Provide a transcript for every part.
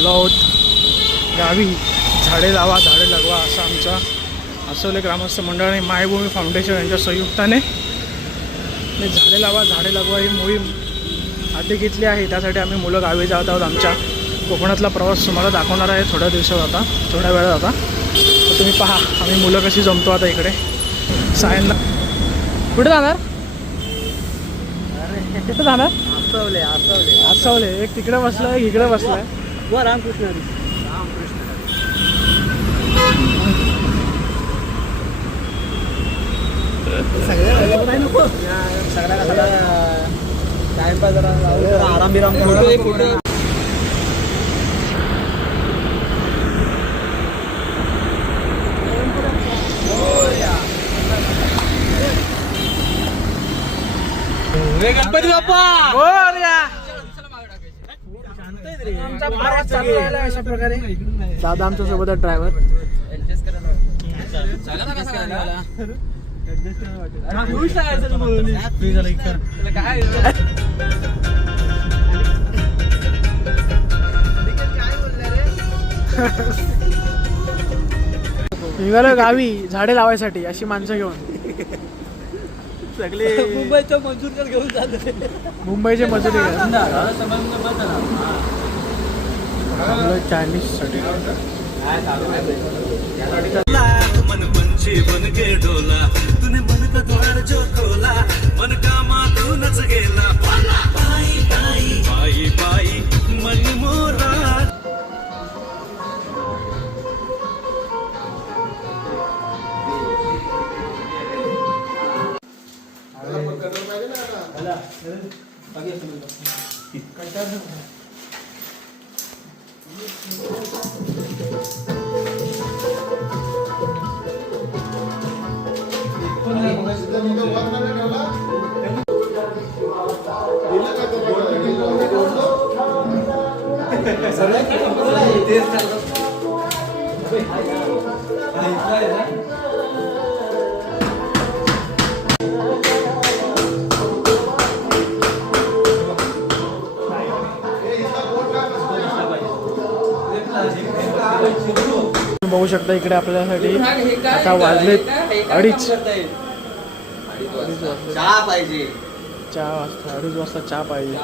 चाललो आहोत गावी. झाडे लावा झाडे लगवा असा आमचा आसवले ग्रामस्थ मंडळ आणि मायभूमी फाउंडेशन यांच्या संयुक्ताने झाडे लावा झाडे लगवा ही मोहीम हाती घेतली आहे. त्यासाठी आम्ही मुलं गावी जात आहोत. आमच्या कोकणातला प्रवास तुम्हाला दाखवणार आहे थोड्या वेळात आता. तर तुम्ही पहा आम्ही मुलं कशी जमतो आता इकडे सायनला. कुठे जाणार? कुठे जाणार? आसवले. एक तिकडे बसलाय एक इकडे बसलाय. रामकृष्ण टाइमपास जरा आराम बिराम गणपती बाप्पा. अशा प्रकारे दादा आमच्या सोबत ड्रायव्हर. निघालो गावी झाडे लावायसाठी अशी माणसं घेऊन. सगळे मुंबईचे मजूर घेऊन जाते. मुंबईचे मजुरी चायनीज साठी मन पंछी बन के डोला तूने मन का द्वार जो खोला मन का मातूनच गेला पायी पायी पायी पायी मन मोरा. बघू शकता इकडे आपल्यासाठी आता वाजलेत 2:30. चहा पाहिजे. चहा वाजता 2:30 वाजता चहा पाहिजे.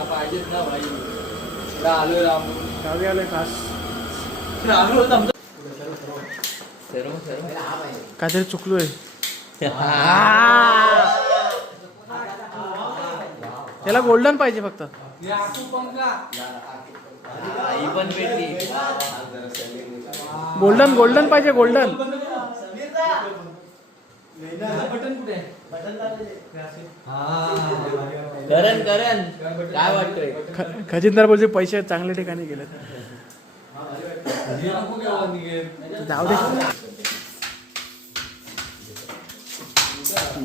गावी आलोय खास. काहीतरी चुकलोय. त्याला गोल्डन पाहिजे फक्त. गोल्डन पाहिजे. गोल्डन करण काय वाटतंय? खजिनदार बोलते पैसे चांगल्या ठिकाणी गेले. जाऊ दे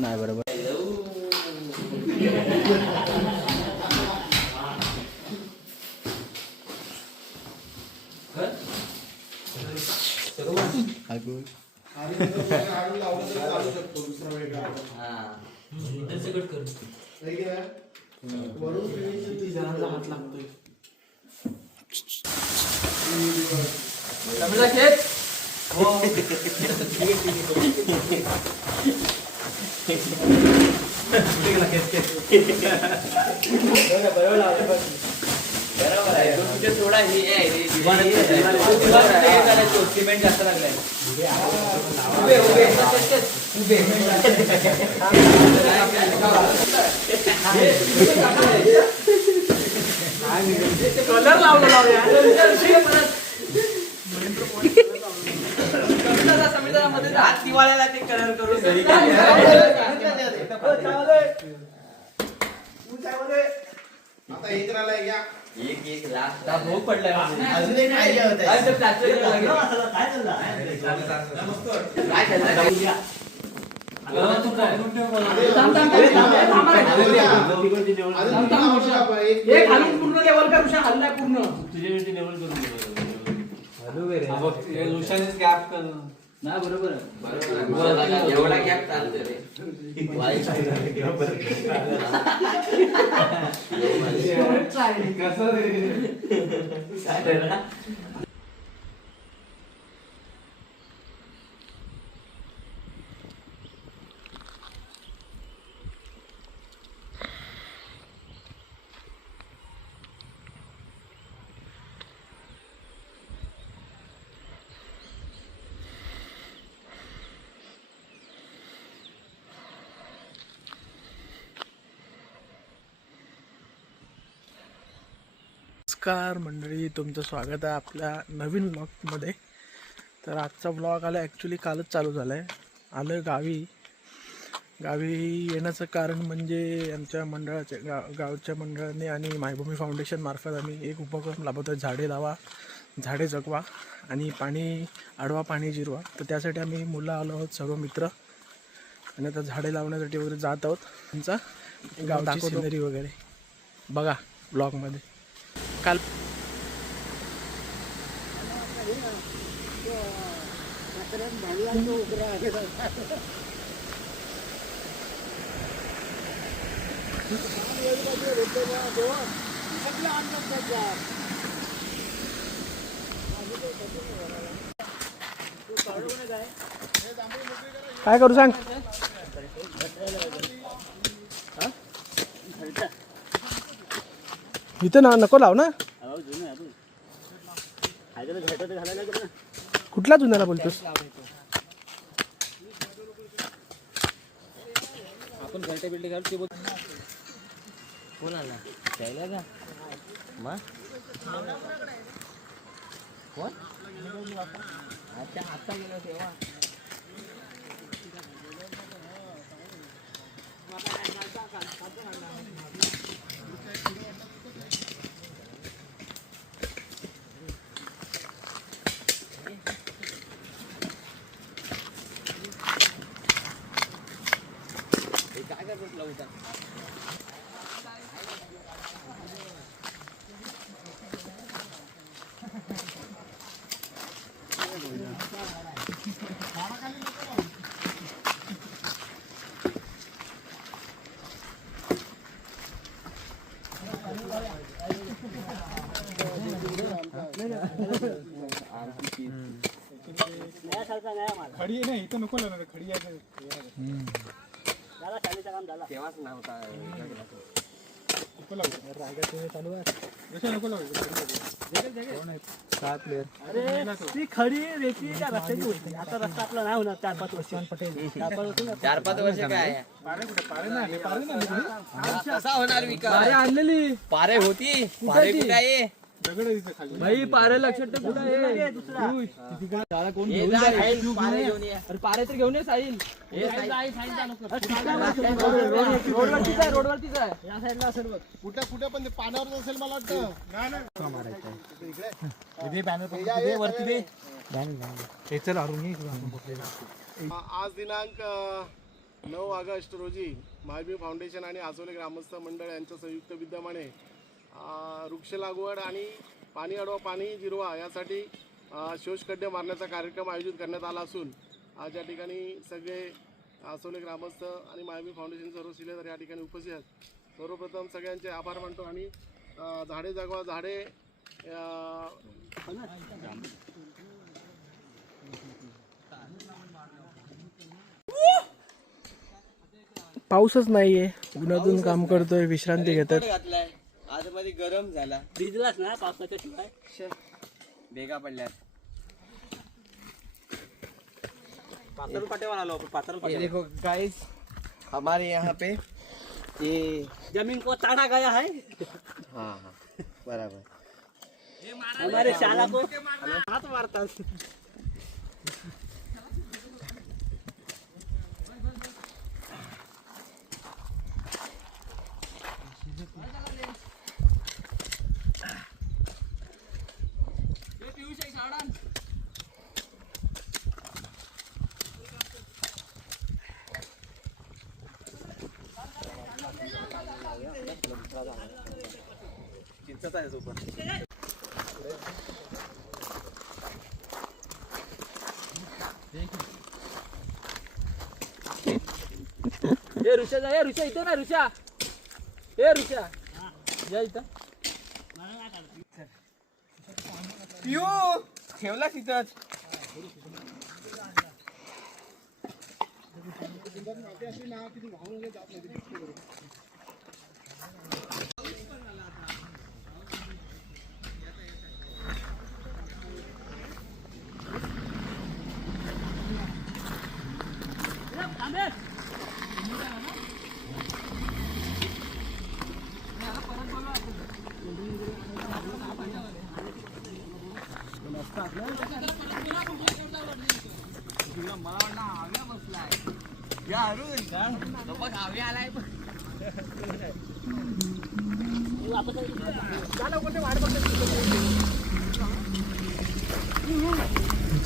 नाही बरोबर. हात लागतोय. थोडा सिमेंट जास्त लागलाय. कलर लावला हात दिवाळ्याला ते कलर करून एक लास्ट भोग पडलाय. अजून एक आयडिया होता. पूर्ण लेवल कर. हल्ला पूर्ण तुझ्या लेवल करून गॅप कर ना. बरोबर एवढा गॅप चालतो रे. नमस्कार मंडळी, तुमचं स्वागत आहे आपल्या नवीन ब्लॉगमध्ये. तर आजचा ब्लॉग आला ॲक्च्युली कालच चालू झाला आहे. आलो आहे गावी येण्याचं कारण म्हणजे आमच्या मंडळाचे गावच्या मंडळाने आणि मायभूमी फाउंडेशनमार्फत आम्ही एक उपक्रम राबवतो, झाडे लावा झाडे जगवा आणि पाणी अडवा पाणी जिरवा. तर त्यासाठी आम्ही मुलं आलो आहोत, सर्व मित्र, आणि आता झाडे लावण्यासाठी वगैरे जात आहोत. त्यांचा गावची सिनरी वगैरे बघा ब्लॉगमध्ये. काल काय करू सांग. इथं ना नको लाव ना. कुठला जुन्याला बोलतोस. आपण घरटे बिल्डे घालू ते बोल. कोण आला त्याला का मग कोण आता गेलो तेव्हा. काय काय बसला होता. खडी नाही इथं नको लागणार. खडी आहे तेव्हाच नव्हता नको लागू. रायगड चालू आहे नको लागू. 7 प्लेयर. अरे ती खडी रेती त्या रस्त्याची होती. आता रस्ता आपला नाही होणार 4-5 वर्ष. 4-5 वर्ष काय कसा होणार विकास. पारे आणलेली पारे होती. पारे कुठे आहे भाई. पारे लक्षात ठेव कुठं आहे. दुसरा कोण घेऊन जा. अरे पारे तर घेऊन ये साहिल. रोडवरतीच आहे. रोडवरतीच आहे. या साईडला असेल बघ. कुठे पण पाण्यावर असेल मला वाटतं. आज दिनांक 9 ऑगस्ट रोजी मायभूमी फाउंडेशन आणि आसोले ग्रामस्थ मंडळ यांच्या संयुक्त विद्यमाने वृक्ष लागवड आणि पाणी अडवा पाणी जिरवा यासाठी शोषखड्डे मारण्याचा कार्यक्रम आयोजित करण्यात आला असून आज या ठिकाणी सगळे आसोले ग्रामस्थ आणि मायभूमी फाउंडेशन सर्व शिलेदार या ठिकाणी उपस्थित आहेत. सर्वप्रथम सगळ्यांचे आभार मानतो आणि झाडे जगवा झाडे पाऊसच नाहीये. उन्हातून काम करतोय, विश्रांती घेतात. घातलाय आज मध्ये गरम झाला. भिजलाच ना पावसाच्या शिवाय. भेगा पडल्यात. पातळ पाट्यावर आलो. पातळ ये देखो गाइस, हमारे यहाँ पे ये जमीन को ताड़ा गया है. हाँ हाँ बराबर. हमारे शाला को हाथ मारता. चिंचच आहे सोबत. ए ऋषा जा. ए ऋषा इथं ना. ऋषा ए ऋषा या इथं. पिऊ ठेवला तिथंच.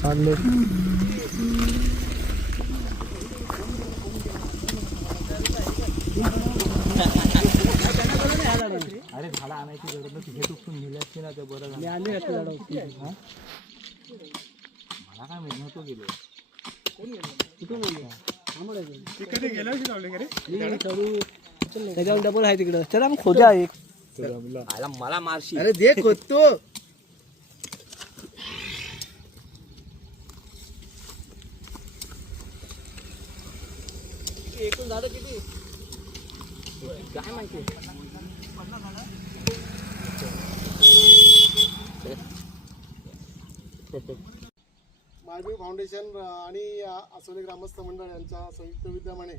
चालले अरे झाडा आणायची गरज नाही तिथे टुकून गेले असते ना ते बरं झालं. मला काय माहित नव्हतं गेलो. कधी गेलो लावले का रे त्याच्यावर डबल आहे तिकडं. चला मग खोजा एक. मला मारशी अरे दे खोदतो. एकूण झाडं किती काय माहिती मायबी फाउंडेशन आणि आसोले ग्रामस्थ मंडळ यांच्या संयुक्त विद्यमाने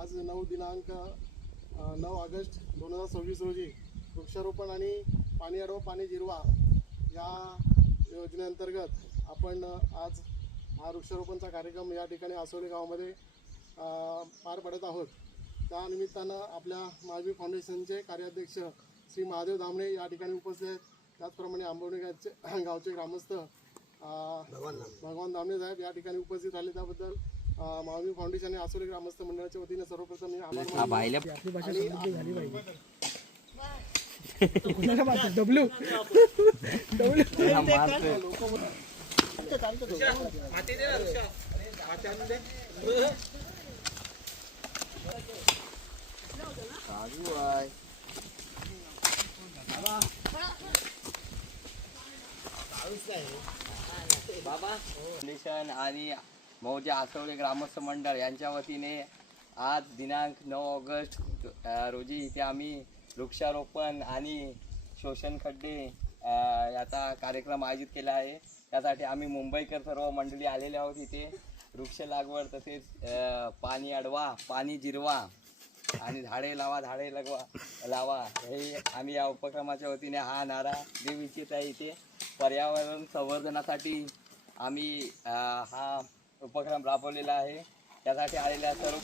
आज 9 ऑगस्ट 2026 रोजी वृक्षारोपण आणि पाणी अडवा पाणी जिरवा या योजनेअंतर्गत आपण आज हा वृक्षारोपणचा कार्यक्रम या ठिकाणी आसोले गावामध्ये पार पडत आहोत. त्या निमित्तानं आपल्या मायबी फाउंडेशनचे कार्याध्यक्ष श्री महादेव धामणे या ठिकाणी उपस्थित आहेत. त्याचप्रमाणे आंबवणे गावचे ग्रामस्थ भगवान धामणे साहेब या ठिकाणी उपस्थित झाले. त्याबद्दल मायबी फाउंडेशन आणि आसोले ग्रामस्थ मंडळाच्या वतीने सर्वप्रथम मी आभार डब्ल्यू बाबा फाउंडेशन आणि मौजे आसवले ग्रामस्थ मंडळ यांच्या वतीने आज दिनांक 9 ऑगस्ट रोजी इथे आम्ही वृक्षारोपण आणि शोषण खड्डे याचा कार्यक्रम आयोजित केला आहे. त्यासाठी आम्ही मुंबईकर सर्व मंडळी आलेले आहोत. इथे वृक्ष लागवड तसेच पाणी अडवा पाणी जिरवा आणि झाडे लावा झाडे लावा हे आम्ही या उपक्रमाच्या वतीने हा नारा देऊ इच्छित आहे. इथे पर्यावरण संवर्धनासाठी आम्ही हा उपक्रम राबवलेला आहे. त्यासाठी आलेल्या सर्व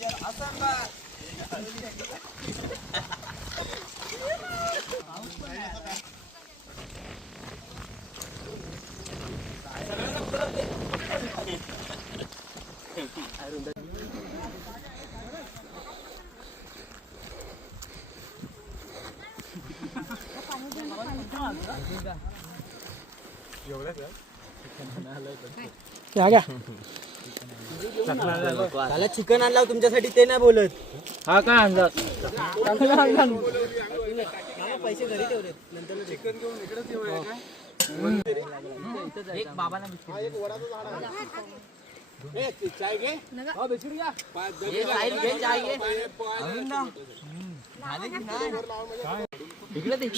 त्याला चिकन आणला तुमच्यासाठी ते नाही बोलत. हा काय आणला पैसे घरी ठेवले नंतर चिकन घेऊन इकडेच येऊया काय. एक बाबांना चाय घे बिस्किट घ्या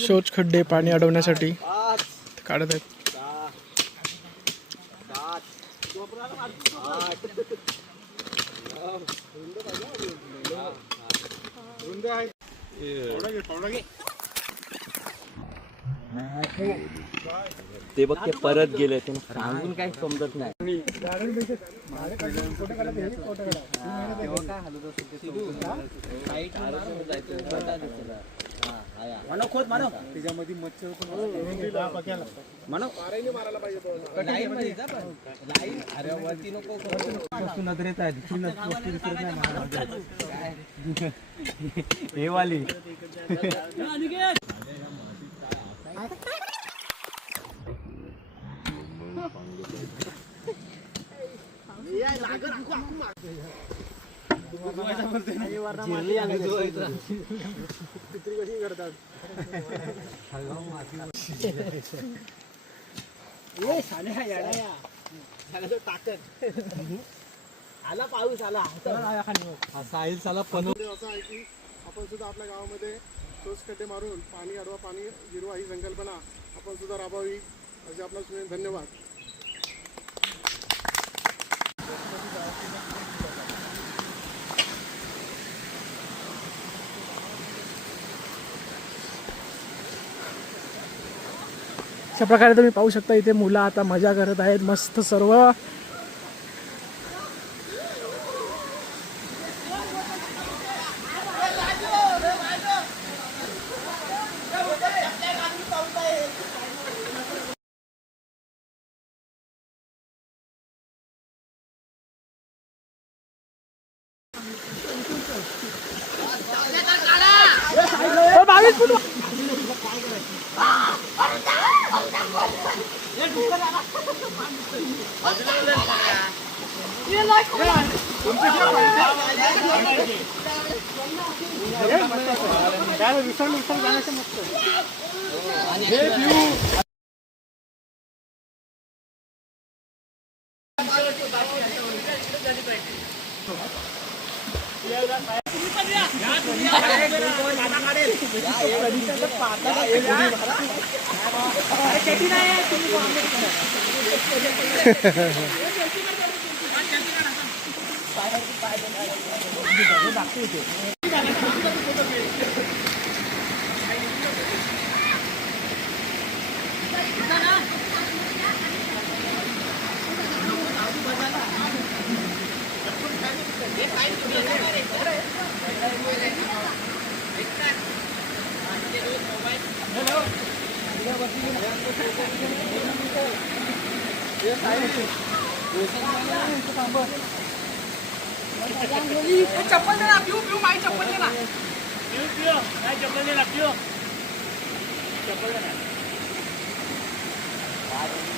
शौच खड्डे पाणी अडवण्यासाठी काढत आहेत. ते बघ ते परत गेले ते सांगून काही समजत नाही. त्याच्यामध्ये मच्छर नजरेत आहे हे वाली आला पाऊस आला साहिल साला पण असं आहे की आपण सुद्धा आपल्या गावामध्ये ठोस खड्डे मारून पाणी अडवा पाणी जिरवा ही संकल्पना आपण सुद्धा राबवावी असे आपला धन्यवाद. अशा प्रकारे तुम्ही पाहू शकता इथे मुलं आता मजा करत आहेत मस्त सर्व.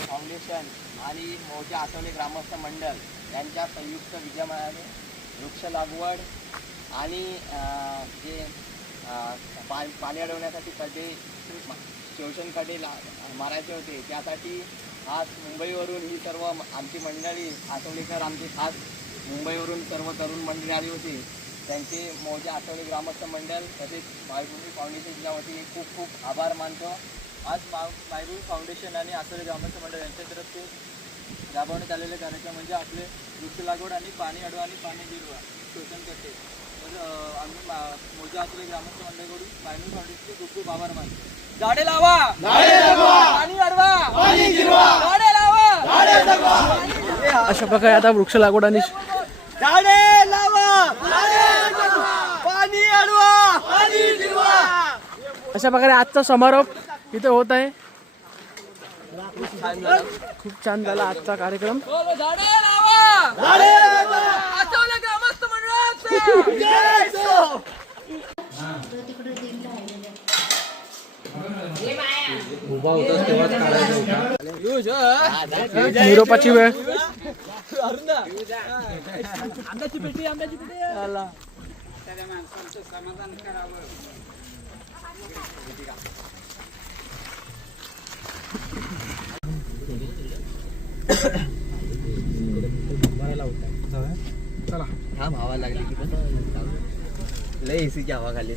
फाउंडेशन आणि मौजे आसवले ग्रामस्थ मंडळ यांच्या संयुक्त विद्यमाने वृक्ष लागवड आणि जे पाणी अडवण्यासाठी खड्डे शोषण खड्डे मारायचे होते त्यासाठी आज मुंबईवरून ही सर्व आमची मंडळी आसवलेकर आमची खास मुंबईवरून सर्व तरुण मंडळी आली होती. त्यांचे मौजे आसवले ग्रामस्थ मंडळ तसेच मायभूमी फाउंडेशनच्या वतीने खूप खूप आभार मानतो. आज मायभूमी फाउंडेशन आणि आसवले ग्रामस्थ मंडळ यांच्यातर्फे राबवण्यात आलेले कार्यक्रम म्हणजे आपले वृक्ष लागवड आणि पाणी अडवा आणि पाणी जिरवा शोषण करते. तर आम्ही मौजे आसवले ग्रामस्थ मंडळाकडून मायभूमी फाउंडेशनचे खूप खूप आभार मानतो. झाडे लावा, पाणी अडवा, झाडे लावा. अशा प्रकारे आता वृक्ष लागवड आणि झाडे लावा, पाणी अडवा, पाणी जिरवा. अशा प्रकारे आजचा समारोप इथे होत आहे. खूप छान झाला आजचा कार्यक्रम. झाडे लावा, झाडे लावा. आसवले ग्रामस्थ मंडळाचे जय हो. निरोपाची वेळ. आंब्याची पेटी, आंब्याची पेटी. समाधान करावं. चला हा भावा लागली की लय एसीची हवा खाली.